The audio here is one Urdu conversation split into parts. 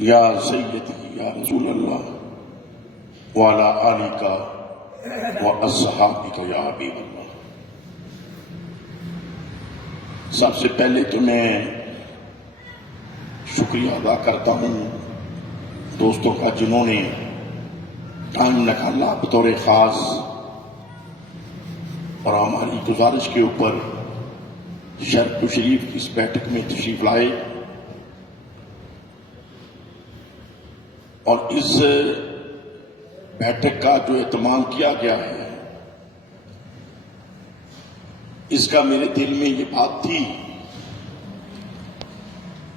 یا سیدی یا رسول اللہ وعلی آلک واصحابک یا حبیب اللہ۔ سب سے پہلے تو میں شکریہ ادا کرتا ہوں دوستوں کا جنہوں نے ٹائم نکالا بطور خاص اور ہماری گزارش کے اوپر شرف شریف کی اس بیٹھک میں تشریف لائے اور اس بیٹھک کا جو اہتمام کیا گیا ہے اس کا میرے دل میں یہ بات تھی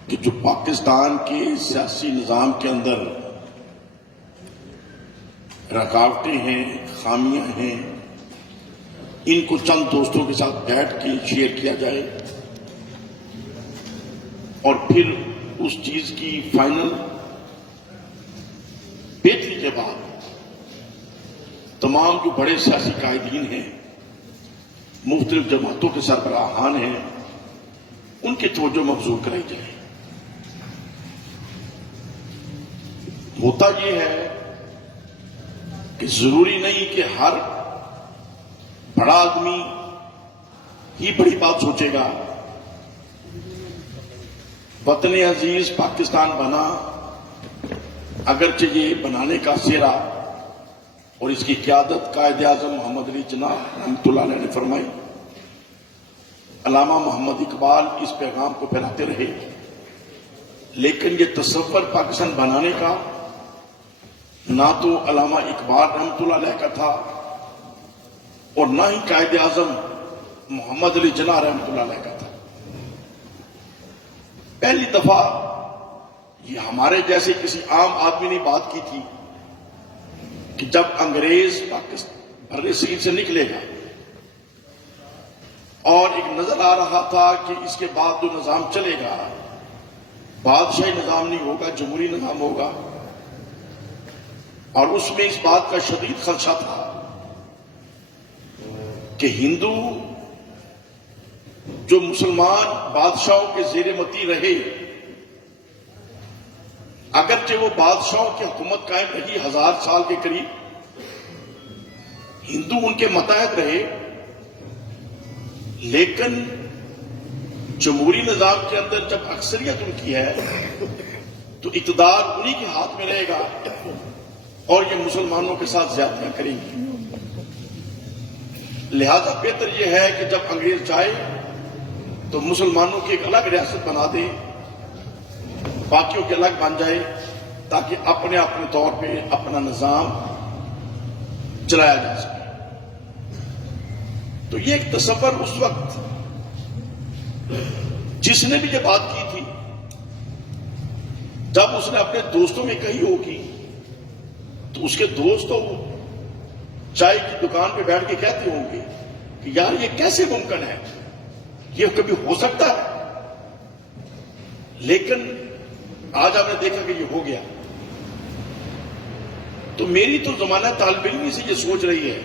کہ جو پاکستان کے سیاسی نظام کے اندر رکاوٹیں ہیں، خامیاں ہیں، ان کو چند دوستوں کے ساتھ بیٹھ کے شیئر کیا جائے اور پھر اس چیز کی فائنل بہتری کے بعد تمام جو بڑے سیاسی قائدین ہیں، مختلف جماعتوں کے سربراہان ہیں، ان کی توجہ مبذول کرائی جائے۔ ہوتا یہ ہے کہ ضروری نہیں کہ ہر بڑا آدمی ہی بڑی بات سوچے گا۔ وطن عزیز پاکستان بنا، اگرچہ یہ بنانے کا سہرا اور اس کی قیادت قائد اعظم محمد علی جناح رحمۃ اللہ علیہ نے فرمائی، علامہ محمد اقبال اس پیغام کو پھیلاتے رہے، لیکن یہ تصور پاکستان بنانے کا نہ تو علامہ اقبال رحمۃ اللہ علیہ کا تھا اور نہ ہی قائد اعظم محمد علی جناح رحمۃ اللہ علیہ کا تھا۔ پہلی دفعہ یہ ہمارے جیسے کسی عام آدمی نے بات کی تھی کہ جب انگریز پاکستان بر صغیر سے نکلے گا اور ایک نظر آ رہا تھا کہ اس کے بعد جو نظام چلے گا بادشاہی نظام نہیں ہوگا، جمہوری نظام ہوگا، اور اس میں اس بات کا شدید خدشہ تھا کہ ہندو جو مسلمان بادشاہوں کے زیر متی رہے، اگرچہ وہ بادشاہوں کی حکومت قائم رہی 1000 سال کے قریب، ہندو ان کے ماتحت رہے، لیکن جمہوری نظام کے اندر جب اکثریت ان کی ہے تو اقتدار انہی کے ہاتھ میں رہے گا اور یہ مسلمانوں کے ساتھ زیادتیاں کریں گے۔ لہذا بہتر یہ ہے کہ جب انگریز جائے تو مسلمانوں کی ایک الگ ریاست بنا دے، باقیوں کے الگ بن جائے، تاکہ اپنے اپنے طور پہ اپنا نظام چلایا جا سکے۔ تو یہ ایک تصور اس وقت جس نے بھی یہ بات کی تھی، جب اس نے اپنے دوستوں میں کہی ہوگی تو اس کے دوست تو چائے کی دکان پہ بیٹھ کے کہتے ہوں گے کہ یار یہ کیسے ممکن ہے، یہ کبھی ہو سکتا ہے؟ لیکن آج آپ نے دیکھا کہ یہ ہو گیا۔ تو میری تو زمانہ طالب علمی سے یہ سوچ رہی ہے،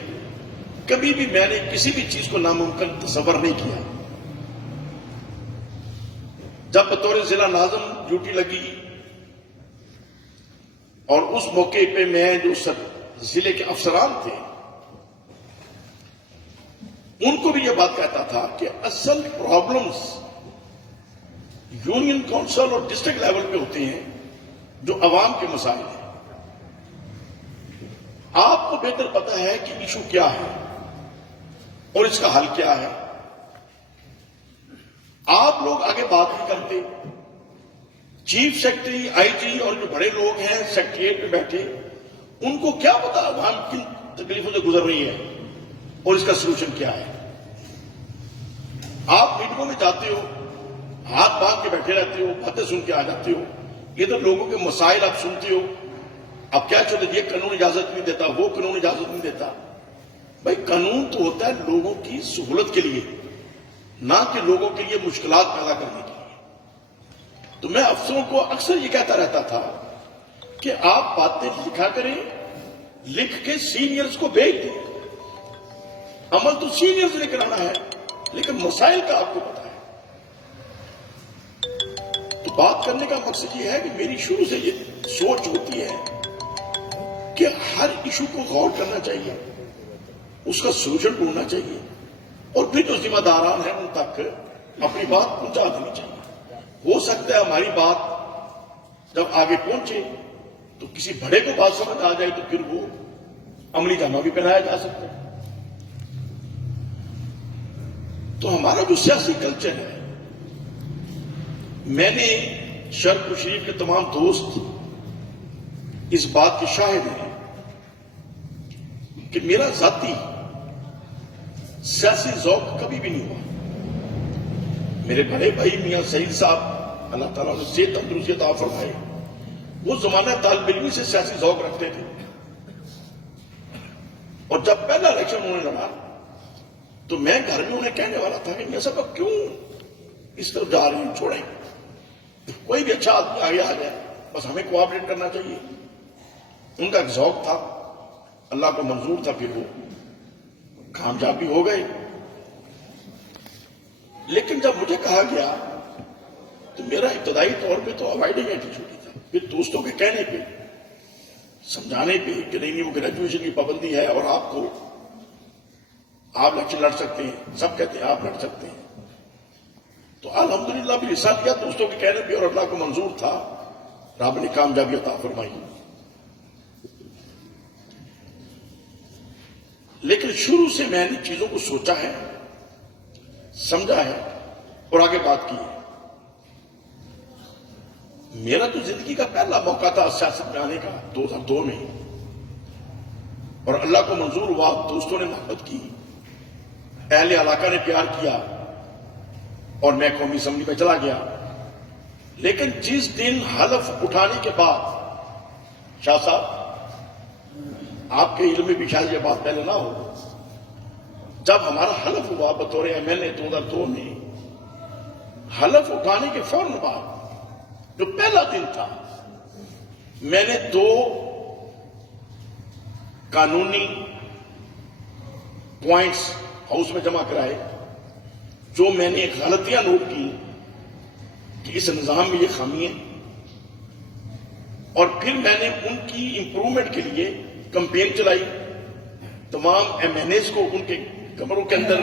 کبھی بھی میں نے کسی بھی چیز کو ناممکن تصور نہیں کیا۔ جب بطور ضلع ناظم ڈیوٹی لگی اور اس موقع پہ میں جو ضلع کے افسران تھے ان کو بھی یہ بات کہتا تھا کہ اصل پرابلمز یونین کونسل اور ڈسٹرکٹ لیول پہ ہوتے ہیں جو عوام کے مسائل ہیں۔ آپ کو بہتر پتا ہے کہ ایشو کیا ہے اور اس کا حل کیا ہے۔ آپ لوگ آگے بات نہیں کرتے، چیف سیکرٹری، آئی جی اور جو بڑے لوگ ہیں سیکریٹریٹ پہ بیٹھے، ان کو کیا پتا عوام کن تکلیفوں سے گزر رہی ہے اور اس کا سلوشن کیا ہے۔ آپ میٹنگوں میں جاتے ہو، ہاتھ باندھ کے بیٹھے رہتے ہو، باتیں سن کے آ جاتے ہو، یہ تو لوگوں کے مسائل آپ سنتے ہو، اب کیا چلے یہ قانون اجازت نہیں دیتا، وہ قانون اجازت نہیں دیتا۔ بھائی قانون تو ہوتا ہے لوگوں کی سہولت کے لیے، نہ کہ لوگوں کے لیے مشکلات پیدا کرنے کے لیے۔ تو میں افسروں کو اکثر یہ کہتا رہتا تھا کہ آپ باتیں لکھا کریں، لکھ کے سینئرز کو بھیج دیں، عمل تو سینئرز نے کرانا ہے، لیکن مسائل کا آپ کو پتا ہے۔ تو بات کرنے کا مقصد یہ ہے کہ میری شروع سے یہ سوچ ہوتی ہے کہ ہر ایشو کو غور کرنا چاہیے، اس کا سولوشن ڈھونڈنا چاہیے، اور پھر جو ذمہ داران ہیں ان تک اپنی بات پہنچا دینی چاہیے۔ ہو سکتا ہے ہماری بات جب آگے پہنچے تو کسی بڑے کو بات سمجھ آ جائے تو پھر وہ عملی جامہ بھی پہنایا جا سکتا ہے۔ تو ہمارا جو سیاسی کلچر ہے، میں نے شرق و شریف کے تمام دوست اس بات کے شاہد ہیں کہ میرا ذاتی سیاسی ذوق کبھی بھی نہیں ہوا۔ میرے بڑے بھائی میاں سعید صاحب، اللہ تعالیٰ نے صحت تندرستی عطا فرمائے، وہ زمانہ طالب علمی سے سیاسی ذوق رکھتے تھے، اور جب پہلا الیکشن ہونے لگا تو میں گھر میں انہیں کہنے والا تھا کہ میاں صاحب اب کیوں اس طرف جا رہے ہیں، چھوڑیں، کوئی بھی اچھا آدمی آگے آ جائے، بس ہمیں کوآپریٹ کرنا چاہیے۔ ان کا ایک ذوق تھا، اللہ کو منظور تھا، پھر وہ کامیاب بھی ہو گئے۔ لیکن جب مجھے کہا گیا تو میرا ابتدائی طور پہ تو اوائڈنگ ایٹیٹیوڈ تھا، پھر دوستوں کے کہنے پہ، سمجھانے پہ کہ نہیں وہ گریجویشن کی پابندی ہے اور آپ الیکشن لڑ سکتے ہیں، سب کہتے ہیں آپ لڑ سکتے ہیں، تو الحمدللہ بھی حصہ لیا دوستوں کے کہنے پہ، اور اللہ کو منظور تھا، رب نے کامیابی عطا فرمائی۔ لیکن شروع سے میں نے چیزوں کو سوچا ہے، سمجھا ہے اور آگے بات کی ہے۔ میرا تو زندگی کا پہلا موقع تھا سیاست میں آنے کا 2002 میں، اور اللہ کو منظور ہوا، دوستوں نے محبت کی، اہل علاقہ نے پیار کیا، اور میں قومی اسمبلی میں چلا گیا۔ لیکن جس دن حلف اٹھانے کے بعد، شاہ صاحب آپ کے علم میں بھی شاید یہ بات پہلے نہ ہو، جب ہمارا حلف ہوا بطور ایم ایل اے 2002 میں، حلف اٹھانے کے فوراً بعد جو پہلا دن تھا، میں نے 2 قانونی پوائنٹس ہاؤس میں جمع کرائے، جو میں نے غلطیاں نوٹ کی کہ اس نظام میں یہ خامی ہے، اور پھر میں نے ان کی امپروومنٹ کے لیے کمپین چلائی، تمام ایم این ایز کو ان کے کمروں کے اندر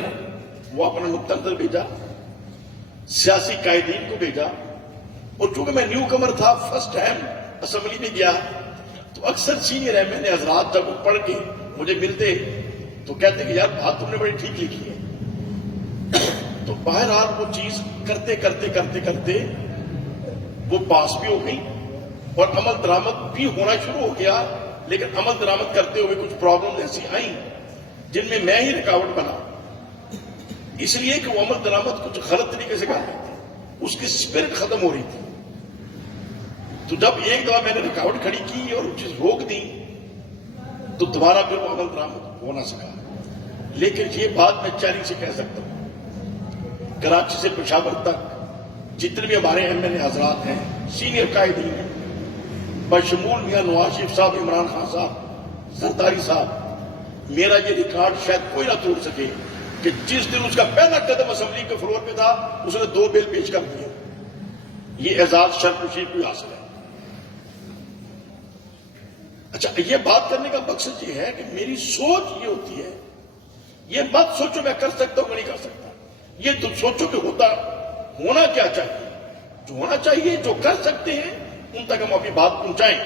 وہ اپنا نقطہ نظر بھیجا، سیاسی قائدین کو بھیجا، اور چونکہ میں نیو کمر تھا، فرسٹ ٹائم اسمبلی میں گیا، تو اکثر سینئر ایم این اے حضرات جب وہ پڑھ کے مجھے ملتے تو کہتے کہ یار بات تم نے بڑی ٹھیک لکھی ہے۔ تو بہرحال وہ چیز کرتے کرتے کرتے کرتے وہ پاس بھی ہو گئی، اور عمل درآمد بھی ہونا شروع ہو گیا، لیکن عمل درآمد کرتے ہوئے کچھ پرابلم ایسی آئیں جن میں ہی رکاوٹ بنا، اس لیے کہ وہ عمل درآمد کچھ غلط طریقے سے کر رہے تھے، اس کی اسپرٹ ختم ہو رہی تھی۔ تو جب ایک دفعہ میں نے رکاوٹ کھڑی کی اور وہ چیز روک دی تو دوبارہ پھر وہ عمل درآمد ہو نہ سکا۔ لیکن یہ بات میں چیلنج سے کہہ سکتا ہوں، کراچی سے پشاور تک جتنے بھی ہمارے ایم این اے حضرات ہیں، سینئر قائدین ہیں، بشمول میاں نواز شریف صاحب، عمران خان صاحب، زرداری صاحب، میرا یہ ریکارڈ شاید کوئی نہ توڑ سکے کہ جس دن اس کا پہلا قدم اسمبلی کے فلور پہ تھا، اس نے 2 بل پیش کر دیے۔ یہ اعزاز شرف و شریف کو حاصل ہے۔ اچھا، یہ بات کرنے کا مقصد یہ ہے کہ میری سوچ یہ ہوتی ہے، یہ مت سوچو میں کر سکتا ہوں میں نہیں کر سکتا، یہ تو سوچو کہ ہونا کیا چاہیے، جو ہونا چاہیے، جو کر سکتے ہیں ان تک ہم اپنی بات پہنچائیں۔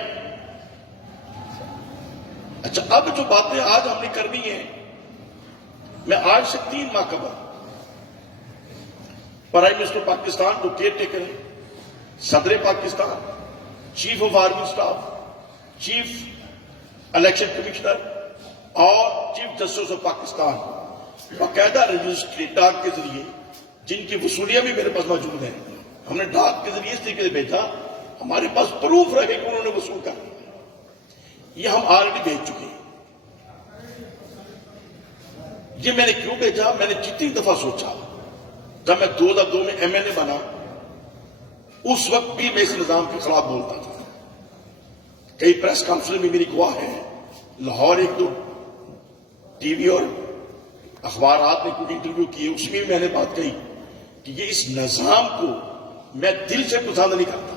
اچھا، اب جو باتیں آج ہم نے کرنی ہیں، میں آج سے 3 ماہ قبل پرائم منسٹر پاکستان جو کیئر ٹیکر ہے، صدر Pakistan, chief of army staff, chief election commissioner اور چیف جسٹس آف پاکستان باقاعدہ رجسٹری ڈاک کے ذریعے، جن کی وصولیاں بھی میرے پاس موجود ہیں، ہم نے ڈاک کے ذریعے اس طریقے سے بھیجا، ہمارے پاس پروف رہے کہ انہوں نے وصول کر دیا، یہ ہم آلریڈی بھیج چکے ہیں۔ یہ میں نے کیوں بھیجا؟ میں نے جتنی دفعہ سوچا، جب میں 2002 میں ایم این اے بنا، اس وقت بھی میں اس نظام کے خلاف بولتا تھا، کئی پریس کانفرنس میں میری گواہ ہے، لاہور 1-2 ٹی وی اور اخبارات نے کچھ انٹرویو کیے، اس میں بھی میں نے بات کہی کہ یہ اس نظام کو میں دل سے پسند نہیں کرتا،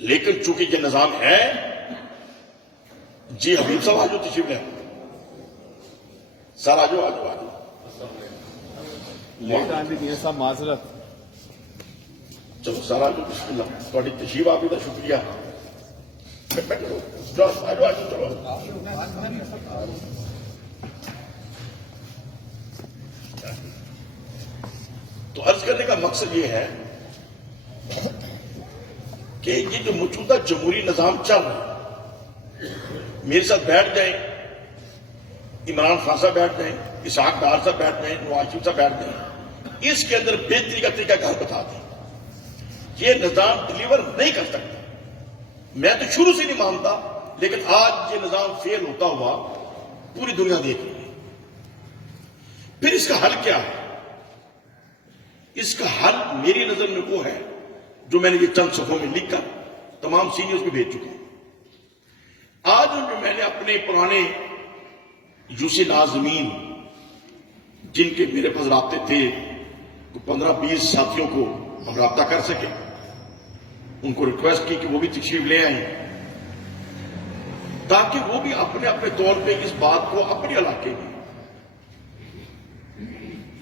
لیکن چونکہ یہ نظام ہے. جی حبیب صاحب آجو تشریف لے سر، آجو آجو آجو. صاحب معذرت. چلو سر آجو، بسم اللہ. تھوڑی تشریف آپ کا شکریہ. بیٹھو آجو آجو چلو. تو عرض کرنے کا مقصد یہ ہے کہ یہ جو موجودہ جمہوری نظام چل رہا ہے، میرے ساتھ بیٹھ جائیں، عمران خان صاحب بیٹھ جائیں، اسحاق ڈار صاحب بیٹھ جائیں، نواز شریف صاحب بیٹھ جائیں، اس کے اندر بہتری کا طریقہ کار بتا دیں. یہ نظام ڈلیور نہیں کر سکتا. میں تو شروع سے نہیں مانتا، لیکن آج یہ نظام فیل ہوتا ہوا پوری دنیا دیکھ رہی ہے. پھر اس کا حل کیا ہے؟ اس کا حل میری نظر میں وہ ہے جو میں نے یہ چند صفحوں میں لکھ کر تمام سینئرز کو بھیج چکے ہیں. آج میں نے اپنے پرانے یوسی ناظمین جن کے میرے پاس رابطے تھے، 15-20 ساتھیوں کو ہم رابطہ کر سکے، ان کو ریکویسٹ کی کہ وہ بھی تشریف لے آئیں تاکہ وہ بھی اپنے اپنے طور پہ اس بات کو اپنے علاقے میں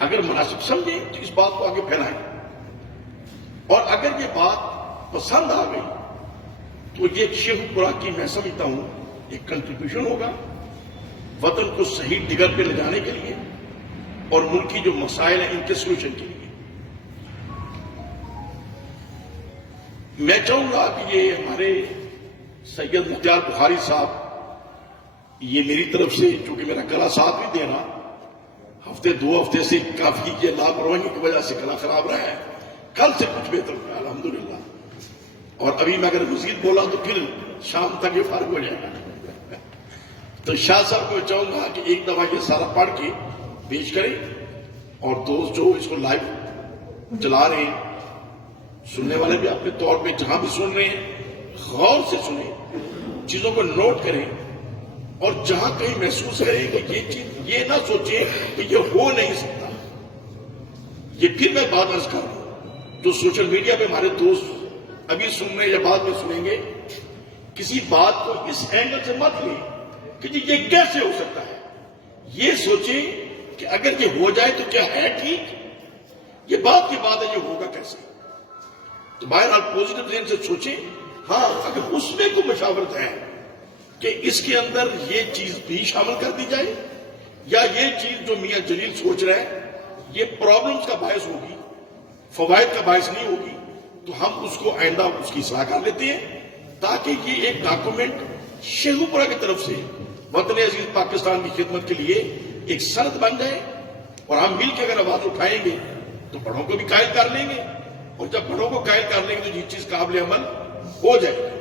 اگر مناسب سمجھیں تو اس بات کو آگے پھیلائیں، اور اگر یہ بات پسند آ گئی تو یہ شیخ پورا کی میں سمجھتا ہوں ایک کنٹریبیوشن ہوگا وطن کو صحیح ڈگر پہ لے جانے کے لیے اور ملک کی جو مسائل ہیں ان کے سولوشن کے لیے. میں چاہوں گا کہ یہ ہمارے سید مختار بخاری صاحب، یہ میری طرف سے چونکہ میرا گلا ساتھ بھی دے رہا، ہفتے 2 ہفتے سے کافی یہ لاپرواہی کی وجہ سے گلا خراب رہا ہے، کل سے کچھ بہتر ہوا ہے الحمدللہ. اور ابھی میں اگر مزید بولا تو پھر شام تک یہ فارغ ہو جائے گا. تو شاہ صاحب کو چاہوں گا کہ ایک دفعہ یہ سارا پڑھ کے پیش کریں، اور دوست جو اس کو لائیو چلا رہے ہیں، سننے والے بھی اپنے طور پہ جہاں بھی سن رہے ہیں غور سے سنیں، چیزوں کو نوٹ کریں، اور جہاں کہیں محسوس کریں کہ یہ چیز یہ نہ سوچیں کہ یہ ہو نہیں سکتا. یہ پھر میں بات عرض کر رہا ہوں، جو سوشل میڈیا پہ ہمارے دوست ابھی سن رہے یا بعد میں سنیں گے، کسی بات کو اس اینگل سے مت لیں کہ جی یہ کیسے ہو سکتا ہے. یہ سوچیں کہ اگر یہ ہو جائے تو کیا ہے ٹھیک، یہ بات کی بات ہے، یہ ہوگا کیسے. تو بہرحال پوزیٹو ذہن سے سوچیں. ہاں اگر اس میں کوئی مشاورت ہے کہ اس کے اندر یہ چیز بھی شامل کر دی جائے، یا یہ چیز جو میاں جلیل سوچ رہے ہیں یہ پرابلمز کا باعث ہوگی، فوائد کا باعث نہیں ہوگی، تو ہم اس کو آئندہ اس کی اصلاح کر لیتے ہیں تاکہ یہ ایک ڈاکومنٹ شیخوپورہ کی طرف سے وطن عزیز پاکستان کی خدمت کے لیے ایک سند بن جائے. اور ہم مل کے اگر آواز اٹھائیں گے تو بڑوں کو بھی قائل کر لیں گے، اور جب بڑوں کو قائل کر لیں گے تو یہ چیز قابل عمل ہو جائے گی.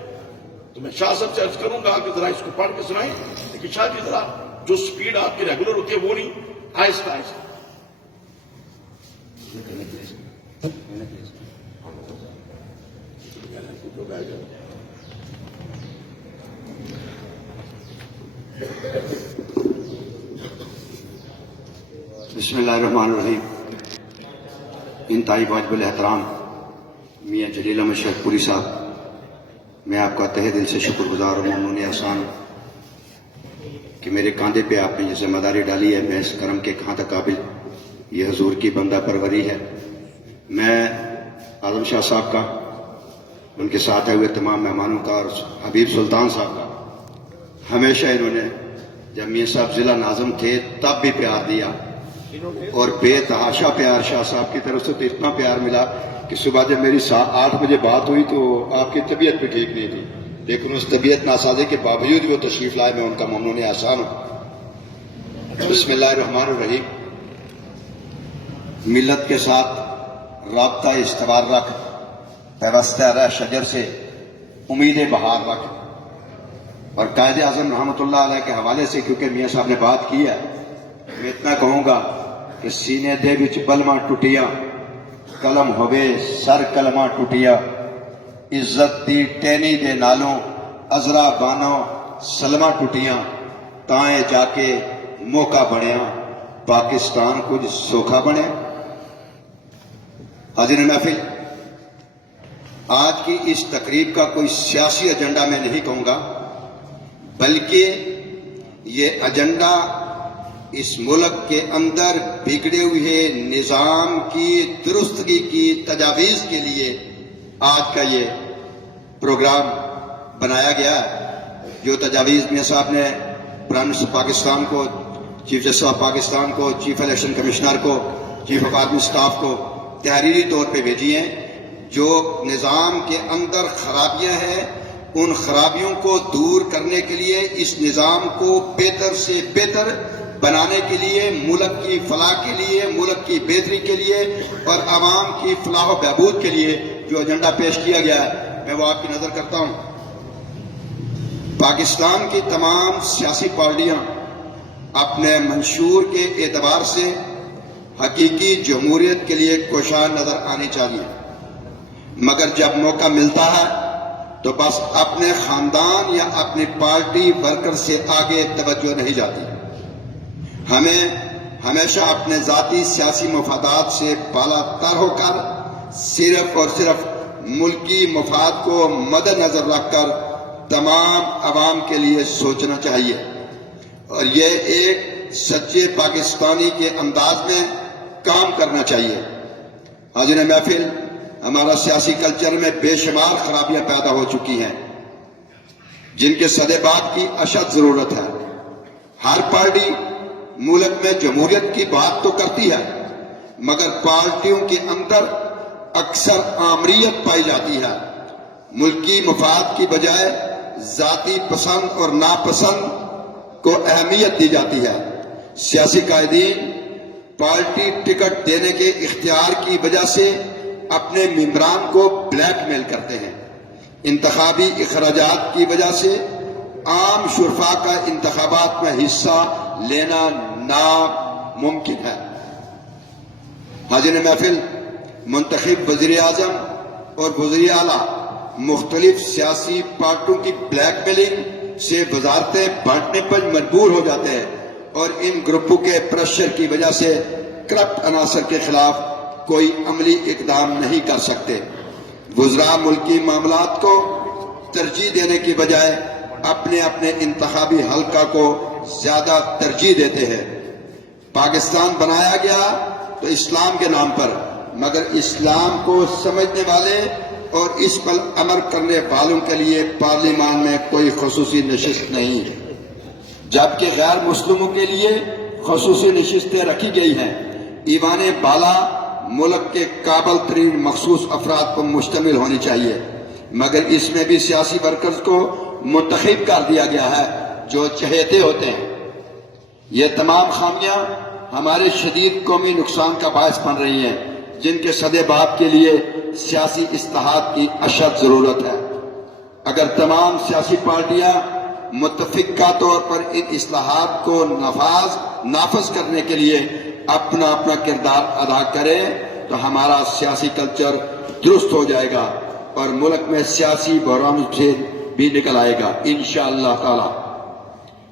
تو میں شاہ صاحب سے عرض کروں گا کہ ذرا اس کو پڑھ کے سنائیں، لیکن شاہ جی ذرا جو سپیڈ آپ کی ریگولر ہوتی ہے وہ نہیں، آہستہ آہستہ. بسم اللہ الرحمن الرحیم. انتہائی واجب الاحترام میاں جلیل احمد شیخ پوری صاحب، میں آپ کا تہہ دل سے شکر گزار ہوں، ممنون احسان کہ میرے کاندھے پہ آپ نے یہ ذمہ داری ڈالی ہے. میں اس کرم کے کہاں تک قابل، یہ حضور کی بندہ پروری ہے. میں اعظم شاہ صاحب کا، ان کے ساتھ آئے ہوئے تمام مہمانوں کا، اور حبیب سلطان صاحب کا، ہمیشہ انہوں نے جب میاں صاحب ضلع ناظم تھے تب بھی پیار دیا، اور بے تحاشا پیار شاہ صاحب کی طرف سے تو اتنا پیار ملا کہ صبح جب میری 8 بجے بات ہوئی تو آپ کی طبیعت بھی ٹھیک نہیں تھی، لیکن اس طبیعت ناسازی کے باوجود وہ تشریف لائے. میں ان کا ممنون احسان ہوں. بسم اللہ الرحمن الرحیم. ملت کے ساتھ رابطہ استوار رکھ، پیوستہ رہ شجر سے امید بہار رکھ. اور قائد اعظم رحمۃ اللہ علیہ کے حوالے سے کیونکہ میاں صاحب نے بات کی ہے، میں اتنا کہوں گا کہ سینے دے وچ بلما ٹوٹیا، قلم ہوے سر کلمہ ٹوٹیا، عزت دی ٹینی دے نالوں ازرا بانو سلمہ ٹوٹیاں، تائیں جا کے موقع بنیا پاکستان کچھ سوکھا بنے. حاضرین محفل، آج کی اس تقریب کا کوئی سیاسی ایجنڈا میں نہیں کہوں گا، بلکہ یہ ایجنڈا اس ملک کے اندر بگڑے ہوئے نظام کی درستگی کی تجاویز کے لیے آج کا یہ پروگرام بنایا گیا ہے، جو تجاویز میاں صاحب نے پرائم منسٹر پاکستان کو، چیف جسٹس آف پاکستان کو، چیف الیکشن کمشنر کو، چیف آف آرمی اسٹاف کو تحریری طور پہ بھیجی ہیں، جو نظام کے اندر خرابیاں ہیں ان خرابیوں کو دور کرنے کے لیے، اس نظام کو بہتر سے بہتر بنانے کے لیے، ملک کی فلاح کے لیے، ملک کی بہتری کے لیے اور عوام کی فلاح و بہبود کے لیے جو ایجنڈا پیش کیا گیا ہے، میں وہ آپ کی نظر کرتا ہوں۔ پاکستان کی تمام سیاسی پارٹیاں اپنے منشور کے اعتبار سے حقیقی جمہوریت کے لیے کوشاں نظر آنی چاہیے، مگر جب موقع ملتا ہے تو بس اپنے خاندان یا اپنی پارٹی ورکر سے آگے توجہ نہیں جاتی۔ ہمیں ہمیشہ اپنے ذاتی سیاسی مفادات سے بالا تر ہو کر صرف اور صرف ملکی مفاد کو مد نظر رکھ کر تمام عوام کے لیے سوچنا چاہیے، اور یہ ایک سچے پاکستانی کے انداز میں کام کرنا چاہیے۔ حاضرین محفل، ہمارا سیاسی کلچر میں بے شمار خرابیاں پیدا ہو چکی ہیں جن کے سدے بات کی اشد ضرورت ہے۔ ہر پارٹی ملک میں جمہوریت کی بات تو کرتی ہے، مگر پارٹیوں کے اندر اکثر آمریت پائی جاتی ہے۔ ملکی مفاد کی بجائے ذاتی پسند اور ناپسند کو اہمیت دی جاتی ہے۔ سیاسی قائدین پارٹی ٹکٹ دینے کے اختیار کی وجہ سے اپنے ممبران کو بلیک میل کرتے ہیں۔ انتخابی اخراجات کی وجہ سے عام شرفا کا انتخابات میں حصہ لینا ناممکن ہے۔ حاضرین محفل، منتخب وزیر اعظم اور وزیر اعلیٰ مختلف سیاسی پارٹیوں کی بلیک میلنگ سے وزارتیں بانٹنے پر مجبور ہو جاتے ہیں، اور ان گروپوں کے پریشر کی وجہ سے کرپٹ عناصر کے خلاف کوئی عملی اقدام نہیں کر سکتے۔ وزراء ملکی معاملات کو ترجیح دینے کی بجائے اپنے اپنے انتخابی حلقہ کو زیادہ ترجیح دیتے ہیں۔ پاکستان بنایا گیا تو اسلام کے نام پر، مگر اسلام کو سمجھنے والے اور اس پر عمل کرنے والوں کے لیے پارلیمان میں کوئی خصوصی نشست نہیں، جبکہ غیر مسلموں کے لیے خصوصی نشستیں رکھی گئی ہیں۔ ایوان بالا ملک کے قابل ترین مخصوص افراد پر مشتمل ہونی چاہیے، مگر اس میں بھی سیاسی ورکرز کو منتخب کر دیا گیا ہے جو چہیتے ہوتے ہیں۔ یہ تمام خامیاں ہمارے شدید قومی نقصان کا باعث بن رہی ہیں، جن کے سدے بات کے لیے سیاسی اصلاحات کی اشد ضرورت ہے۔ اگر تمام سیاسی پارٹیاں متفقہ طور پر ان اصلاحات کو نافذ کرنے کے لیے اپنا اپنا کردار ادا کرے تو ہمارا سیاسی کلچر درست ہو جائے گا اور ملک میں سیاسی بحران سے بھی نکل آئے گا انشاءاللہ تعالی۔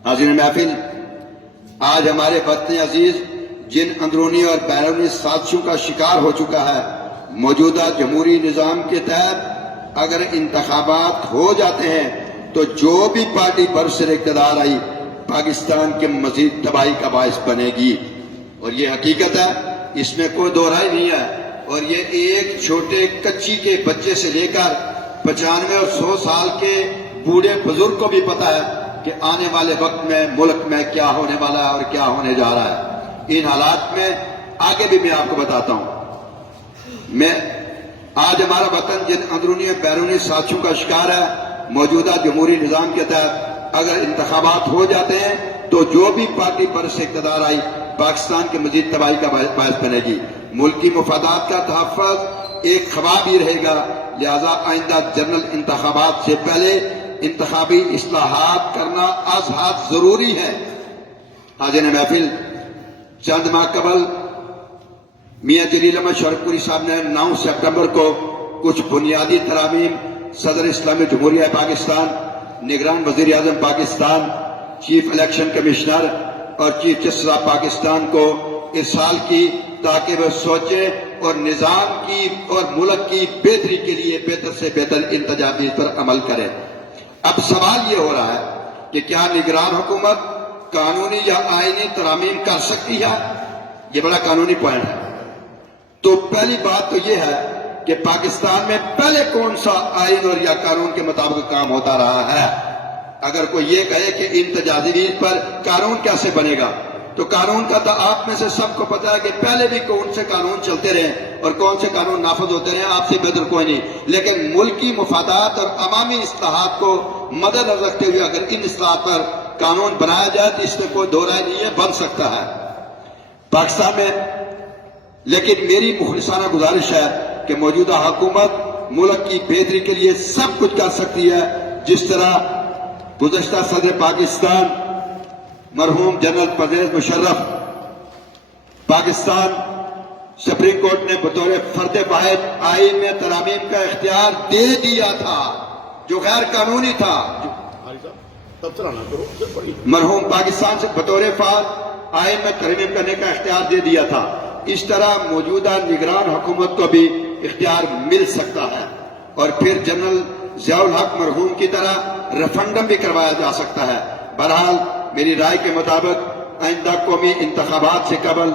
حاضرین محفل، آج ہمارے وطن عزیز جن اندرونی اور بیرونی سازشوں کا شکار ہو چکا ہے، موجودہ جمہوری نظام کے تحت اگر انتخابات ہو جاتے ہیں تو جو بھی پارٹی برسر اقتدار آئی پاکستان کے مزید تباہی کا باعث بنے گی، اور یہ حقیقت ہے، اس میں کوئی دو رائے نہیں ہے۔ اور یہ ایک چھوٹے کچی کے بچے سے لے کر 95 اور 100 سال کے بوڑھے بزرگ کو بھی پتا ہے کہ آنے والے وقت میں ملک میں کیا ہونے والا ہے اور کیا ہونے جا رہا ہے۔ ان حالات میں آگے بھی میں آپ کو بتاتا ہوں، آج ہمارا وطن جن اندرونی اور بیرونی سازشوں کا شکار ہے، موجودہ جمہوری نظام کے تحت اگر انتخابات ہو جاتے ہیں تو جو بھی پارٹی برس اقتدار آئی پاکستان کے مزید تباہی کا باعث بنے گی۔ ملکی مفادات کا تحفظ ایک خواب ہی رہے گا، لہذا آئندہ جنرل انتخابات سے پہلے انتخابی اصلاحات کرنا از حد ضروری ہے۔ حاضرین محفل، چند ماہ قبل میاں جلیل احمد شرف پوری صاحب نے 9 سپٹمبر کو کچھ بنیادی ترامیم صدر اسلامی جمہوریہ پاکستان، نگران وزیر اعظم پاکستان، چیف الیکشن کمشنر اور چیف جسٹس آف پاکستان کو ارسال کی تاکہ وہ سوچیں اور نظام کی اور ملک کی بہتری کے لیے بہتر سے بہتر انتجامیات پر عمل کریں۔ اب سوال یہ ہو رہا ہے کہ کیا نگران حکومت قانونی یا آئینی ترامیم کر سکتی ہے؟ یہ بڑا قانونی پوائنٹ ہے۔ تو پہلی بات تو یہ ہے کہ پاکستان میں پہلے کون سا آئین اور یا قانون کے مطابق کام ہوتا رہا ہے؟ اگر کوئی یہ کہے کہ ان تجاویز پر قانون کیسے بنے گا، تو قانون کا تو آپ میں سے سب کو پتا ہے کہ پہلے بھی کون سے قانون چلتے رہے اور کون سے قانون نافذ ہوتے رہے، آپ سے بہتر کوئی نہیں۔ لیکن ملکی مفادات اور عوامی اصلاحات کو مد نظر رکھتے ہوئے اگر ان اصلاحات پر قانون بنایا جائے تو اس میں کوئی دو رائے نہیں ہے، بن سکتا ہے پاکستان میں۔ لیکن میری مخلصانہ گزارش ہے کہ موجودہ حکومت ملک کی بہتری کے لیے سب کچھ کر سکتی ہے، جس طرح گزشتہ صدر پاکستان مرحوم general Pervez Musharraf Pakistan supreme court نے بطور فرد واحد آئین میں ترامیم کا اختیار دے دیا تھا جو غیر قانونی تھا۔ مرحوم پاکستان سے بطور فرد آئین میں ترمیم کرنے کا اختیار دے دیا تھا۔ اس طرح موجودہ نگران حکومت کو بھی اختیار مل سکتا ہے اور پھر جنرل ضیاء الحق مرحوم کی طرح ریفرنڈم بھی کروایا جا سکتا ہے۔ بہرحال میری رائے کے مطابق آئندہ قومی انتخابات سے قبل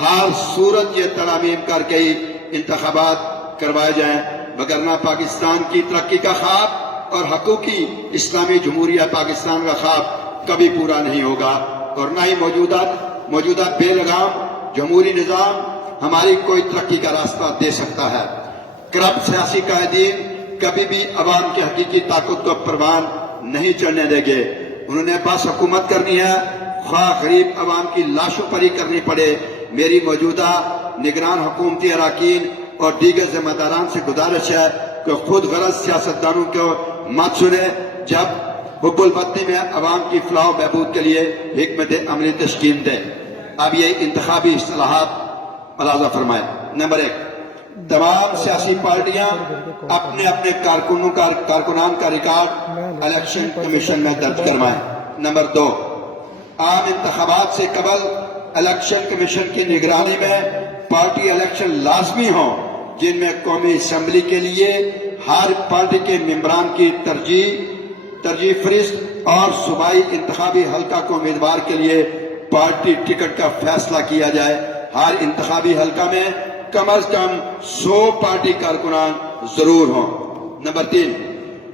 ہر صورت یہ ترامیم کر کے ہی انتخابات کروائے جائیں، وگرنہ پاکستان کی ترقی کا خواب اور حقوقی اسلامی جمہوریہ پاکستان کا خواب کبھی پورا نہیں ہوگا، اور نہ ہی موجودہ بے لگام جمہوری نظام ہماری کوئی ترقی کا راستہ دے سکتا ہے۔ کرپٹ سیاسی قائدین کبھی بھی عوام کی حقیقی طاقت کو پروان نہیں چڑھنے دیں گے۔ انہوں نے بس حکومت کرنی ہے، خواہ غریب عوام کی لاشوں پر ہی کرنی پڑے۔ میری موجودہ نگران حکومتی اراکین اور دیگر ذمہ داران سے گزارش ہے کہ خود غرض سیاستدانوں کو مت سنیں، جب حب الوطنی میں عوام کی فلاح و بہبود کے لیے حکمت عملی تشکیل دیں۔ اب یہ انتخابی اصلاحات ملاحظہ فرمائیں۔ نمبر 1، تمام سیاسی پارٹیاں اپنے اپنے کارکنان کا ریکارڈ الیکشن کمیشن میں درج کروائیں۔ نمبر 2، عام انتخابات سے قبل الیکشن کمیشن کی نگرانی میں پارٹی الیکشن لازمی ہوں، جن میں قومی اسمبلی کے لیے ہر پارٹی کے ممبران کی ترجیح فہرست اور صوبائی انتخابی حلقہ کو امیدوار کے لیے پارٹی ٹکٹ کا فیصلہ کیا جائے۔ ہر انتخابی حلقہ میں کم از کم 100 پارٹی کارکنان ضرور ہوں۔ نمبر 3،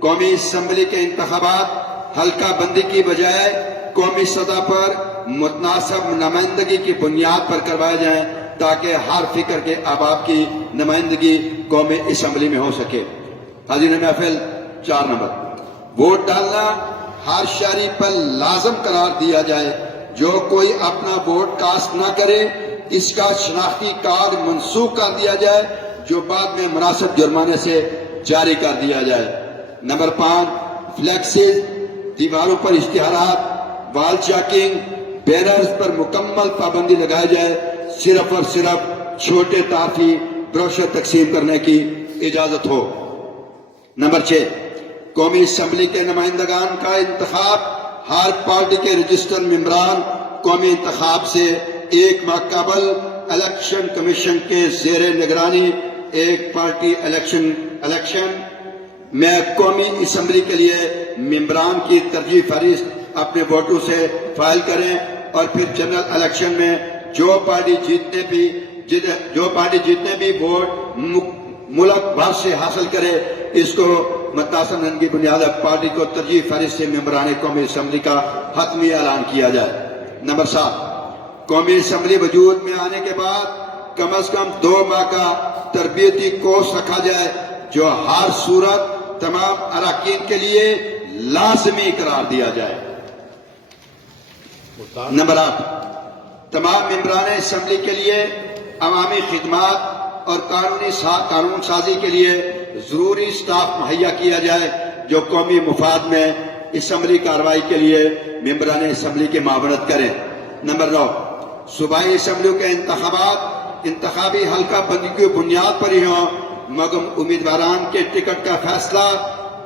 قومی اسمبلی کے انتخابات حلقہ بندی کی بجائے قومی سطح پر متناسب نمائندگی کی بنیاد پر کروائے جائیں تاکہ ہر فکر کے احباب کی نمائندگی قومی اسمبلی میں ہو سکے۔ حاضرین محفل، 4 نمبر، ووٹ ڈالنا ہر شہری پر لازم قرار دیا جائے۔ جو کوئی اپنا ووٹ کاسٹ نہ کرے اس کا شناختی کارڈ منسوخ کر دیا جائے، جو بعد میں مناسب جرمانے سے جاری کر دیا جائے۔ نمبر 5، فلیکسز، دیواروں پر اشتہارات، وال چاکنگ، بینرز پر مکمل پابندی لگائی جائے۔ صرف اور صرف چھوٹے تعارفی بروشر تقسیم کرنے کی اجازت ہو۔ نمبر 6، قومی اسمبلی کے نمائندگان کا انتخاب ہر پارٹی کے رجسٹر ممبران قومی انتخاب سے 1 ماہ قبل الیکشن کمیشن کے زیر نگرانی ایک پارٹی الیکشن میں قومی اسمبلی کے لیے ممبران کی ترجیح فہرست اپنے ووٹوں سے فائل کریں، اور پھر جنرل الیکشن میں جو پارٹی جتنے بھی ووٹ ملک بھر سے حاصل کرے اس کو متناسب کی بنیاد پر پارٹی کو ترجیح فہرست سے ممبران قومی اسمبلی کا حتمی اعلان کیا جائے۔ نمبر 7، قومی اسمبلی وجود میں آنے کے بعد کم از کم 2 ماہ کا تربیتی کورس رکھا جائے جو ہر صورت تمام اراکین کے لیے لازمی قرار دیا جائے۔ نمبر 8، تمام ممبران اسمبلی کے لیے عوامی خدمات اور قانون سازی کے لیے ضروری سٹاف مہیا کیا جائے جو قومی مفاد میں اسمبلی کارروائی کے لیے ممبران اسمبلی کی معاونت کریں۔ نمبر 9، صوبائی اسمبلیوں کے انتخابات انتخابی حلقہ بندی کی بنیاد پر ہی ہوں، مگر امیدواران کے ٹکٹ کا فیصلہ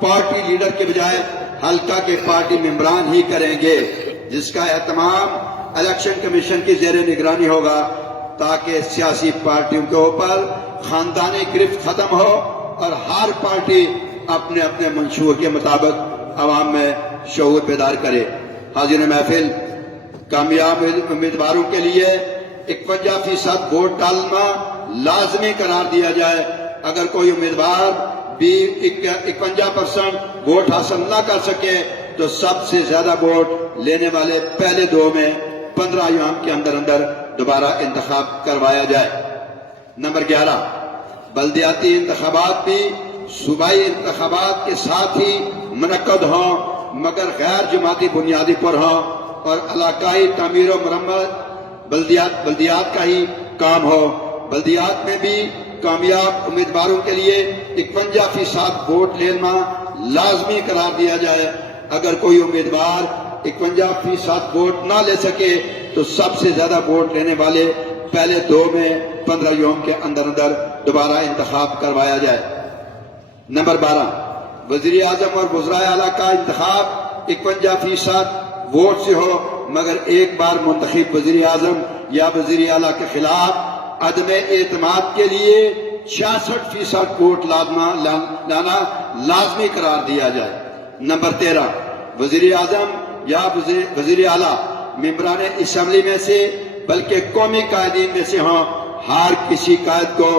پارٹی لیڈر کے بجائے حلقہ کے پارٹی ممبران ہی کریں گے، جس کا اہتمام الیکشن کمیشن کی زیر نگرانی ہوگا تاکہ سیاسی پارٹیوں کے اوپر خاندانی گرفت ختم ہو اور ہر پارٹی اپنے اپنے منشور کے مطابق عوام میں شعور بیدار کرے۔ حاضرین محفل، کامیاب امیدواروں کے لیے 51% ووٹ ڈالنا لازمی قرار دیا جائے۔ اگر کوئی امیدوار بھی 51% ووٹ حاصل نہ کر سکے تو سب سے زیادہ ووٹ لینے والے پہلے دو میں 15 ایام کے اندر دوبارہ انتخاب کروایا جائے۔ نمبر 11، بلدیاتی انتخابات بھی صوبائی انتخابات کے ساتھ ہی منعقد ہوں مگر غیر جماعتی بنیادی پر ہوں اور علاقائی تعمیر و مرمت بلدیات کا ہی کام ہو۔ بلدیات میں بھی کامیاب امیدواروں کے لیے 51% ووٹ لینا لازمی قرار دیا جائے۔ اگر کوئی امیدوار 51% ووٹ نہ لے سکے تو سب سے زیادہ ووٹ لینے والے پہلے دو میں 15 یوم کے اندر دوبارہ انتخاب کروایا جائے۔ نمبر 12، وزیر اعظم اور وزرائے اعلیٰ کا انتخاب 51% ووٹ سے ہو مگر ایک بار منتخب وزیر اعظم یا وزیر اعلیٰ کے خلاف عدم اعتماد کے لیے 66% ووٹ لانا لازمی قرار دیا جائے۔ نمبر 13، وزیر اعظم یا وزیر اعلیٰ ممبران اسمبلی میں سے بلکہ قومی قائدین میں سے ہوں۔ ہر کسی قائد کو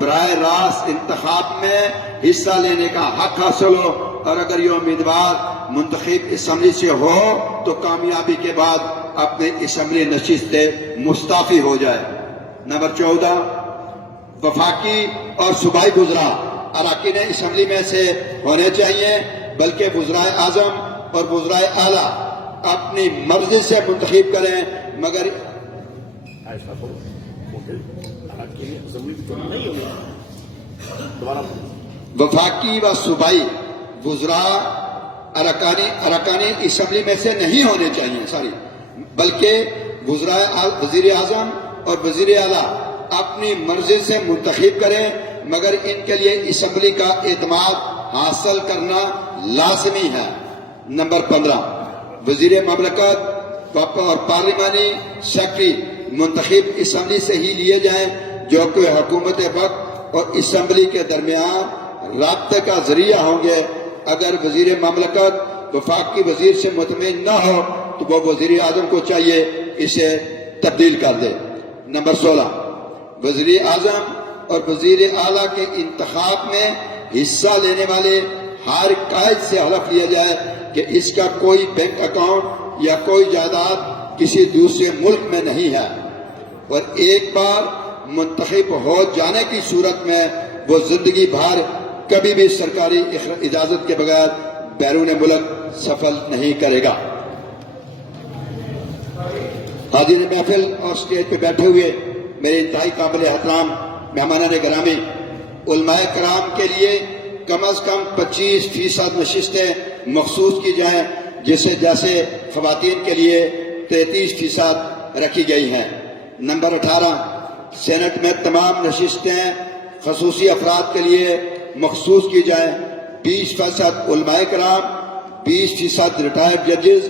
براہ راست انتخاب میں حصہ لینے کا حق حاصل ہو اور اگر یہ امیدوار منتخب اسمبلی سے ہو تو کامیابی کے بعد اپنے اسمبلی نشست سے مستعفی ہو جائے۔ نمبر 14، وفاقی اور صوبائی وزراء اراکین اسمبلی میں سے ہونے چاہیے بلکہ وزرائے اعظم اور وزرائے اعلیٰ اپنی مرضی سے منتخب کریں مگر وفاقی و صوبائی وزراء اراکانی اسمبلی میں سے نہیں ہونے چاہیے بلکہ وزیر اعظم اور وزیر اعلیٰ اپنی مرضی سے منتخب کریں مگر ان کے لیے اسمبلی کا اعتماد حاصل کرنا لازمی ہے۔ نمبر 15، وزیر مملکت اور پارلیمانی سیکرٹری منتخب اسمبلی سے ہی لیے جائیں جو کہ حکومت وقت اور اسمبلی کے درمیان رابطے کا ذریعہ ہوں گے۔ اگر وزیر مملکت وفاقی وزیر سے مطمئن نہ ہو تو وہ وزیر اعظم کو چاہیے اسے تبدیل کر دے۔ نمبر 16، وزیر اعظم اور وزیر اعلیٰ کے انتخاب میں حصہ لینے والے ہر قائد سے حلف لیا جائے کہ اس کا کوئی بینک اکاؤنٹ یا کوئی جائیداد کسی دوسرے ملک میں نہیں ہے اور ایک بار منتخب ہو جانے کی صورت میں وہ زندگی بھر کبھی بھی سرکاری اجازت کے بغیر بیرون ملک سفر نہیں کرے گا۔ حاضرین محفل اور اسٹیج پہ بیٹھے ہوئے میرے انتہائی قابل احترام مہمانان گرامی، علماء کرام کے لیے کم از کم 25% نشستیں مخصوص کی جائیں جیسے خواتین کے لیے 33% رکھی گئی ہیں۔ نمبر 18، سینٹ میں تمام نشستیں خصوصی افراد کے لیے مخصوص کی جائیں۔ 20% علماء کرام، 20% ریٹائرڈ ججز،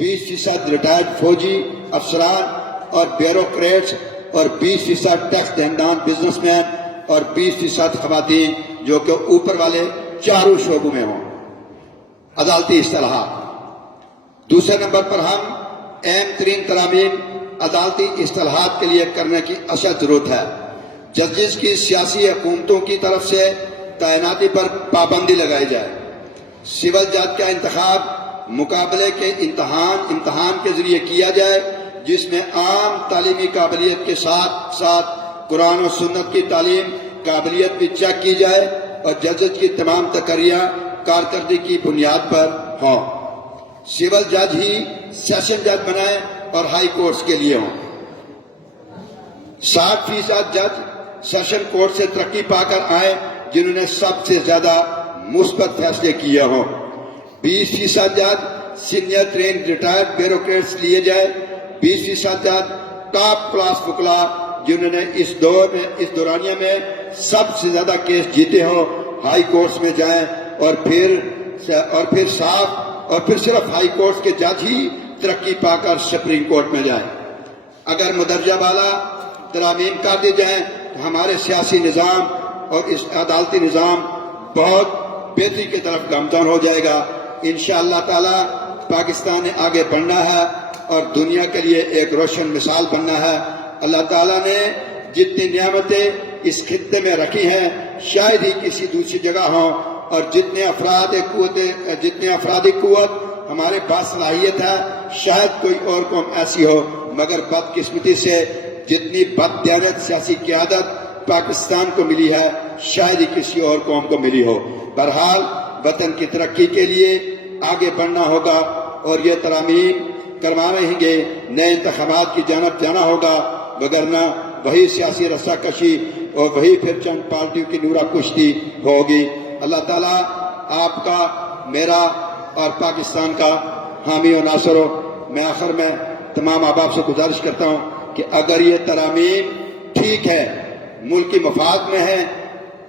20% ریٹائرڈ فوجی افسران اور بیوروکریٹس اور 20% ٹیکس دہندگان بزنس مین اور 20% خواتین جو کہ اوپر والے چاروں شعبوں میں ہوں۔ عدالتی اصطلاحات، دوسرے نمبر پر ہم اہم ترین ترامیم عدالتی اصطلاحات کے لیے کرنے کی اشد ضرورت ہے۔ ججز کی سیاسی حکومتوں کی طرف سے تعیناتی پر پابندی لگائی جائے۔ سول جج کا انتخاب مقابلے کے امتحان کے ذریعے کیا جائے جس میں عام تعلیمی قابلیت کے ساتھ ساتھ قرآن و سنت کی تعلیم قابلیت بھی چیک کی جائے اور ججز کی تمام تقرریاں کارکردگی کی بنیاد پر ہوں۔ سول جج ہی سیشن جج بنائیں اور ہائی کورٹس کے لیے ہوں۔ 60% جج سیشن کورٹ سے ترقی پا کر آئیں جنہوں نے سب سے زیادہ مثبت فیصلے کیے ہوں۔ 20% جج سینئر ٹرین ریٹائرڈ بیوروکریٹس لیے جائے۔ 20% جج ٹاپ کلاس وکلا جنہوں نے اس دورانیہ میں سب سے زیادہ کیس جیتے ہوں ہائی کورٹس میں جائیں اور پھر صرف ہائی کورٹس کے جج ہی ترقی پا کر سپریم کورٹ میں جائیں۔ اگر مدرجہ بالا ترامیم کر دی جائیں تو ہمارے سیاسی نظام اور اس عدالتی نظام بہت بہتری کی طرف گامزن ہو جائے گا. انشاءاللہ تعالی پاکستان نے آگے بڑھنا ہے اور دنیا کے لیے ایک روشن مثال بننا ہے. اللہ تعالیٰ نے جتنی نعمتیں اس خطے میں رکھی ہیں شاید ہی کسی دوسری جگہ ہوں، اور جتنے افرادی قوت ہمارے باصلاحیت ہے شاید کوئی اور قوم ایسی ہو، مگر بدقسمتی سے جتنی بددیانت سیاسی قیادت پاکستان کو ملی ہے شاید ہی کسی اور قوم کو ملی ہو. بہرحال وطن کی ترقی کے لیے آگے بڑھنا ہوگا اور یہ ترامیم کروانے ہوں گے، نئے انتخابات کی جانب جانا ہوگا، وگرنہ وہی سیاسی رسہ کشی اور وہی پھر چند پارٹیوں کی نورہ کشتی ہوگی. اللہ تعالیٰ آپ کا، میرا اور پاکستان کا حامی و ناصر ہو. میں آخر میں تمام احباب سے گزارش کرتا ہوں کہ اگر یہ ترامیم ٹھیک ہے، ملکی مفاد میں ہے،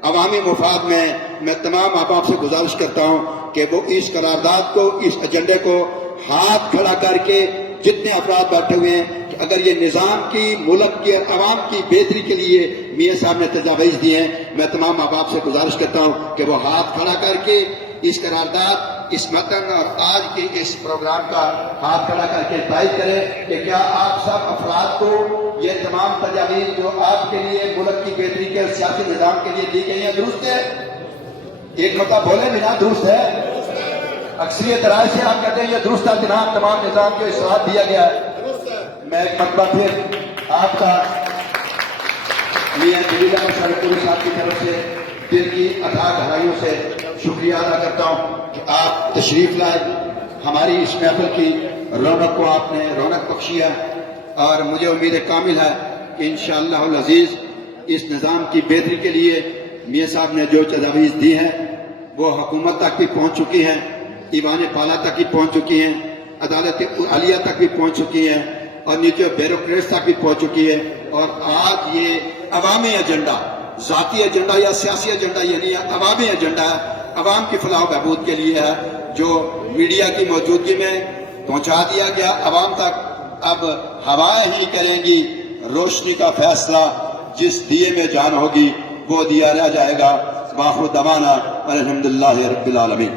عوامی مفاد میں ہے، میں تمام احباب سے گزارش کرتا ہوں کہ وہ اس قرارداد کو، اس ایجنڈے کو ہاتھ کھڑا کر کے جتنے افراد بیٹھے ہوئے ہیں کہ اگر یہ نظام کی، ملک کے عوام کی بہتری کے لیے میاں صاحب نے تجاویز دیے ہیں، میں تمام احباب سے گزارش کرتا ہوں کہ وہ ہاتھ کھڑا کر کے اس قرارداد، اس متن اور آج کے اس پروگرام کا ہاتھ کھڑا کر کے تائید کریں کہ کیا آپ سب افراد کو یہ تمام تجاویز جو آپ کے لیے، ملک کی بہتری کے سیاسی نظام کے لیے دی گئی ہیں درست ہے؟ ایک مرتبہ بولے بھی نا درست ہے. اکثریت رائے سے آپ کہتے ہیں یہ درست ہے جناب، تمام نظام کو اصلاحات دیا گیا ہے. میں ایک مرتبہ پھر آپ کا میاں جلیل احمد شرفپوری صاحب کی طرف سے دل کی اتھاہ گہرائیوں سے شکریہ ادا کرتا ہوں کہ آپ تشریف لائے، ہماری اس محفل کی رونق کو آپ نے رونق بخشی ہے، اور مجھے امید کامل ہے کہ انشاءاللہ العزیز اس نظام کی بہتری کے لیے میاں صاحب نے جو تجاویز دی ہیں وہ حکومت تک بھی پہنچ چکی ہیں، ایوان بالا تک بھی پہنچ چکی ہیں، عدالت عالیہ تک بھی پہنچ چکی ہیں، اور نیچے بیوروکریٹس تک بھی پہنچ چکی ہے. اور آج یہ عوامی ایجنڈا، ذاتی ایجنڈا یا سیاسی ایجنڈا یہ نہیں ہے، عوامی ایجنڈا ہے، عوام کی فلاح و بہبود کے لیے ہے، جو میڈیا کی موجودگی میں پہنچا دیا گیا عوام تک. اب ہوائیں ہی کریں گی روشنی کا فیصلہ، جس دیے میں جان ہوگی وہ دیا رہ جائے گا. وآخر دعوانا الحمدللہ رب العالمین.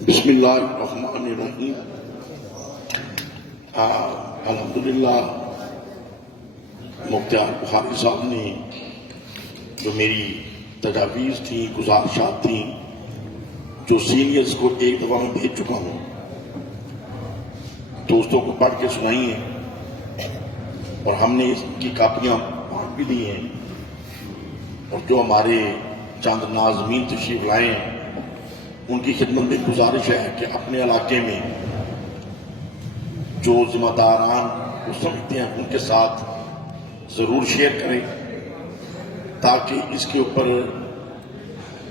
بسم اللہ الرحمن الرحیم. الحمدللہ مختار بخاری صاحب نے جو میری تجاویز تھیں، گزارشات تھیں، جو سینئرز کو ایک دفعہ میں بھیج چکا ہوں، دوستوں کو پڑھ کے سنائی ہیں، اور ہم نے اس کی کاپیاں بانٹ بھی دی ہیں. اور جو ہمارے چند ناظمین تشریف لائے ہیں ان کی خدمت میں گزارش ہے کہ اپنے علاقے میں جو ذمہ داران کو سمجھتے ہیں ان کے ساتھ ضرور شیئر کریں، تاکہ اس کے اوپر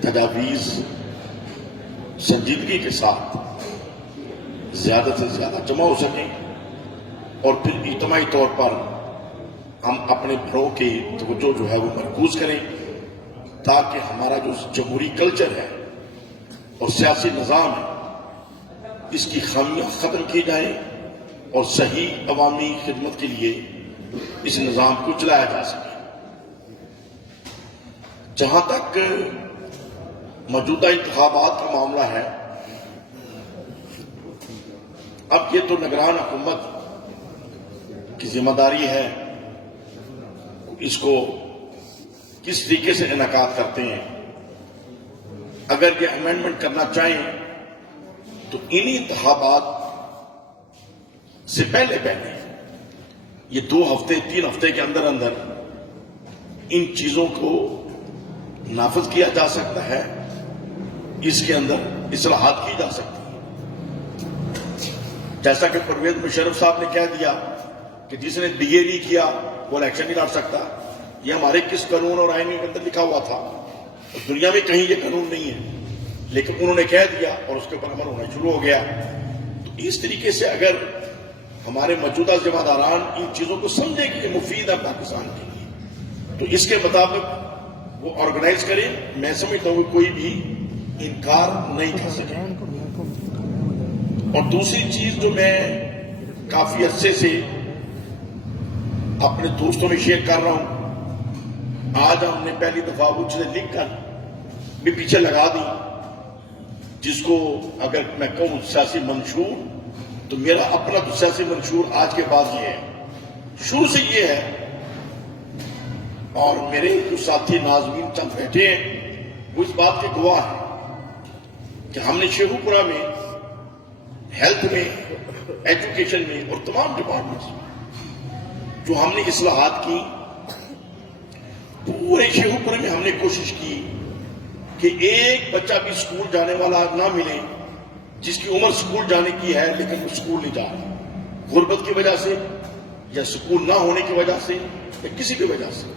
تجاویز سنجیدگی کے ساتھ زیادہ سے زیادہ جمع ہو سکیں، اور پھر اجتماعی طور پر ہم اپنے بڑوں کی توجہ جو ہے وہ مرکوز کریں، تاکہ ہمارا جو جمہوری کلچر ہے اور سیاسی نظام ہے اس کی خامیاں ختم کی جائیں اور صحیح عوامی خدمت کے لیے اس نظام کو چلایا جا سکے. جہاں تک موجودہ انتخابات کا معاملہ ہے، اب یہ تو نگران حکومت کی ذمہ داری ہے اس کو کس طریقے سے انعقاد کرتے ہیں. اگر یہ امینڈمنٹ کرنا چاہیں تو انہی انتخابات سے پہلے یہ 2 ہفتے 3 ہفتے کے اندر ان چیزوں کو نافذ کیا جا سکتا ہے، اس کے اندر اصلاحات کی جا سکتی ہیں. جیسا کہ پرویز مشرف صاحب نے کہہ دیا کہ جس نے بی اے نہیں کیا وہ الیکشن نہیں لڑ سکتا. یہ ہمارے کس قانون اور آئین کے اندر لکھا ہوا تھا؟ دنیا میں کہیں یہ قانون نہیں ہے، لیکن انہوں نے کہہ دیا اور اس کے اوپر عمل ہونا شروع ہو گیا. تو اس طریقے سے اگر ہمارے موجودہ ذمہ داران ان چیزوں کو سمجھیں کہ یہ مفید ہے پاکستان کے لیے، تو اس کے مطابق وہ آرگنائز کریں. میں سمجھتا ہوں کہ کوئی بھی انکار نہیں کر سکے. اور دوسری چیز جو میں کافی عرصے سے اپنے دوستوں میں شیئر کر رہا ہوں، آج ہم نے پہلی دفعہ وہ چیزیں لکھ کر بھی پیچھے لگا دی، جس کو اگر میں کہوں سیاسی منشور، تو میرا اپنا تو سیاسی منشور آج کے بعد یہ ہے، شروع سے یہ ہے. اور میرے جو ساتھی ناظرین چند بیٹھے ہیں وہ اس بات کے گواہ ہیں کہ ہم نے شیخو پورہ میں ہیلتھ میں، ایجوکیشن میں اور تمام ڈپارٹمنٹس میں جو ہم نے اصلاحات کی، پورے شیخو پورے میں ہم نے کوشش کی کہ ایک بچہ بھی اسکول جانے والا نہ ملے جس کی عمر اسکول جانے کی ہے لیکن وہ اسکول نہیں جا رہا، غربت کی وجہ سے یا اسکول نہ ہونے کی وجہ سے یا کسی کی وجہ سے.